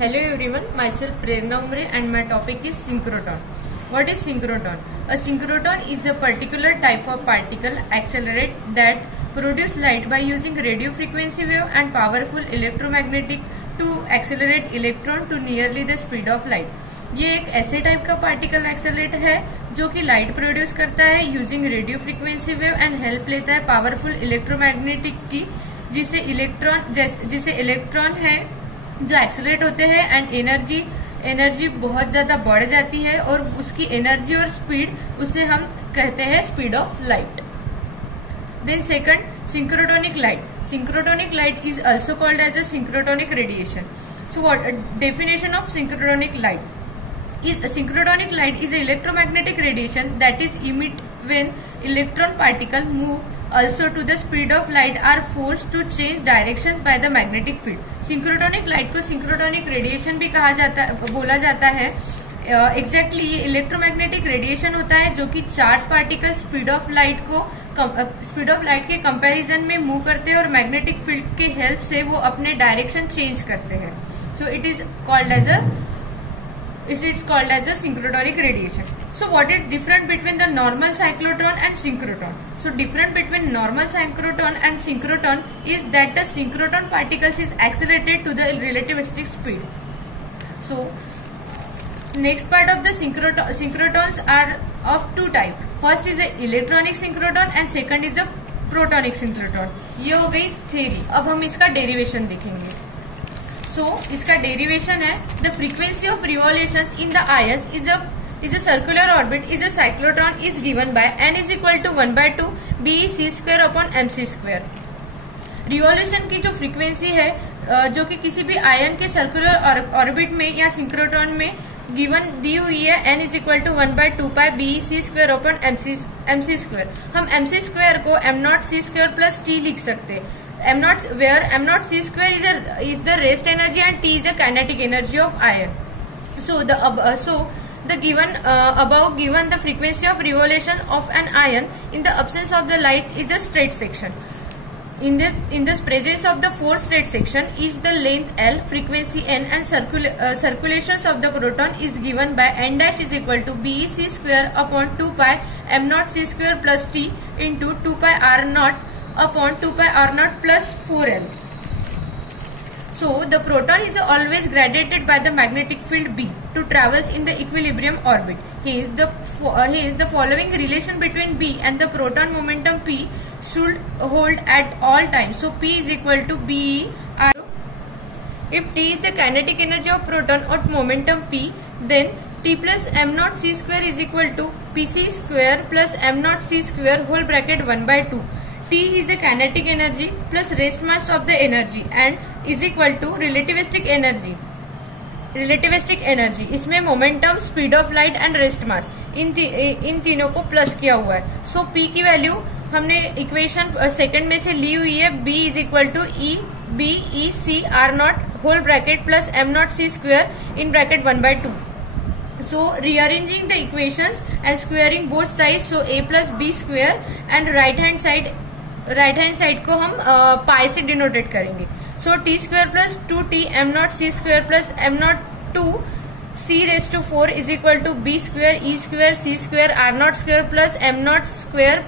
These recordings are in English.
Hello everyone, myself Prerna Umre and my topic is synchrotron. What is synchrotron? A synchrotron is a particular type of particle accelerate that produce light by using radio frequency wave and powerful electromagnetic to accelerate electron to nearly the speed of light. ये एक ऐसे type का particle accelerate है जो कि light produce करता है using radio frequency wave and help लेता है पावरफुल इलेक्ट्रोमैग्नेटिक की, जिसे इलेक्ट्रॉन है जो एक्सेलरेट होते हैं एंड एनर्जी बहुत ज्यादा बढ़ जाती है और उसकी एनर्जी और स्पीड उसे हम कहते हैं speed of light. Then second, synchrotonic light. Synchrotonic light is also called as a synchrotonic radiation. So what definition of synchrotonic light is? Synchrotonic light is an electromagnetic radiation that is emit when electron particle move also to the speed of light are forced to change directions by the magnetic field. Synchrotonic light को synchrotonic radiation भी बोला जाता है. Exactly ये electromagnetic radiation होता है जो कि charge particle speed of light के कंपैरिजन में मूव करते हैं और मैग्नेटिक फील्ड के हेल्प से वो अपने डायरेक्शन चेंज करते हैं. So it is called as a synchrotonic radiation. So what is different between the normal cyclotron and synchrotron? So different between normal synchrotron and synchrotron is that the synchrotron particles is accelerated to the relativistic speed. So next part of the synchrotrons are of two type. First is the electronic synchrotron and second is the protonic synchrotron. ये हो गई theory. अब हम इसका derivation देखेंगे. So इसका derivation है the frequency of revolutions in the ions is a circular orbit is a cyclotron is given by n is equal to 1/2 BE c square upon mc square. Revolution की जो frequency है जो कि किसी भी ion के circular orbit में या सिंक्रोट्रॉन में गिवन दी हुई है n is equal to 1/2 pi BE c square open mc square. हम mc स्क्वायर को m0 c square plus t लिख सकते हैं. m0 c square is the rest energy and t is the kinetic energy of ion. So the given above given the frequency of revolution of an ion in the absence of the light is the straight section. In the presence of the fourth straight section is the length L, frequency n and circulations of the proton is given by n dash is equal to BE c square upon 2 pi m0 c square plus t into 2 pi r0 upon 2 pi r0 plus 4L. So the proton is always graduated by the magnetic field B to travels in the equilibrium orbit. Hence the following relation between B and the proton momentum P should hold at all times. So P is equal to BE R. If T is the kinetic energy of proton or momentum P, then T plus m0 c square is equal to Pc square plus m0 c square whole bracket 1/2. T is the kinetic energy plus rest mass of the energy and is equal to relativistic energy. इसमें momentum, speed of light and rest mass इन तीनों को plus किया हुआ है. So P की value हमने equation second में से ली हुई है. B is equal to BE c r0 whole bracket plus m0 c square in bracket 1/2. So rearranging the equations and squaring both sides, so a plus b square and right hand side को हम पाई से denotate करेंगे. So t square plus 2t m0 c square plus m0 2 c raised to 4 is equal to b square e square c square r0 square plus m0 square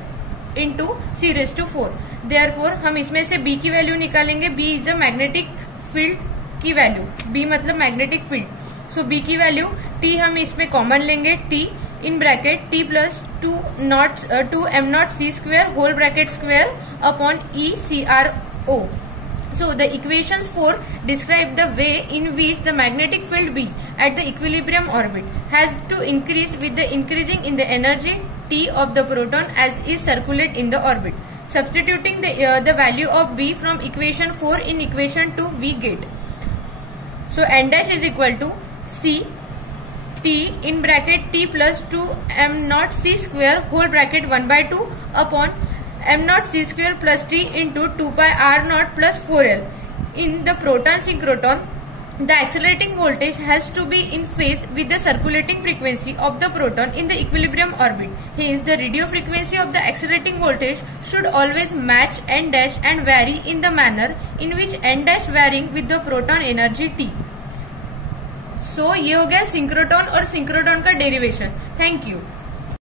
into c raised to 4. Therefore हम इसमें से b की value निकालेंगे. b is a magnetic field की value. b मतलब magnetic field. सो b की value t हम इसमें कॉमन लेंगे. t in bracket t plus 2 m0 c square whole bracket square upon e c r o. So the equations 4 describe the way in which the magnetic field B at the equilibrium orbit has to increase with the increasing in the energy T of the proton as is circulate in the orbit. Substituting the value of B from equation 4 in equation 2 we get. So n dash is equal to C T in bracket T plus 2 m0 c square whole bracket 1/2 upon m0 c square plus t into 2 pi r0 plus 4L. In the proton synchrotron, the accelerating voltage has to be in phase with the circulating frequency of the proton in the equilibrium orbit. Hence, the radio frequency of the accelerating voltage should always match n dash and vary in the manner in which n dash varying with the proton energy T. सो ये हो गया synchrotron और synchrotron का derivation. Thank you.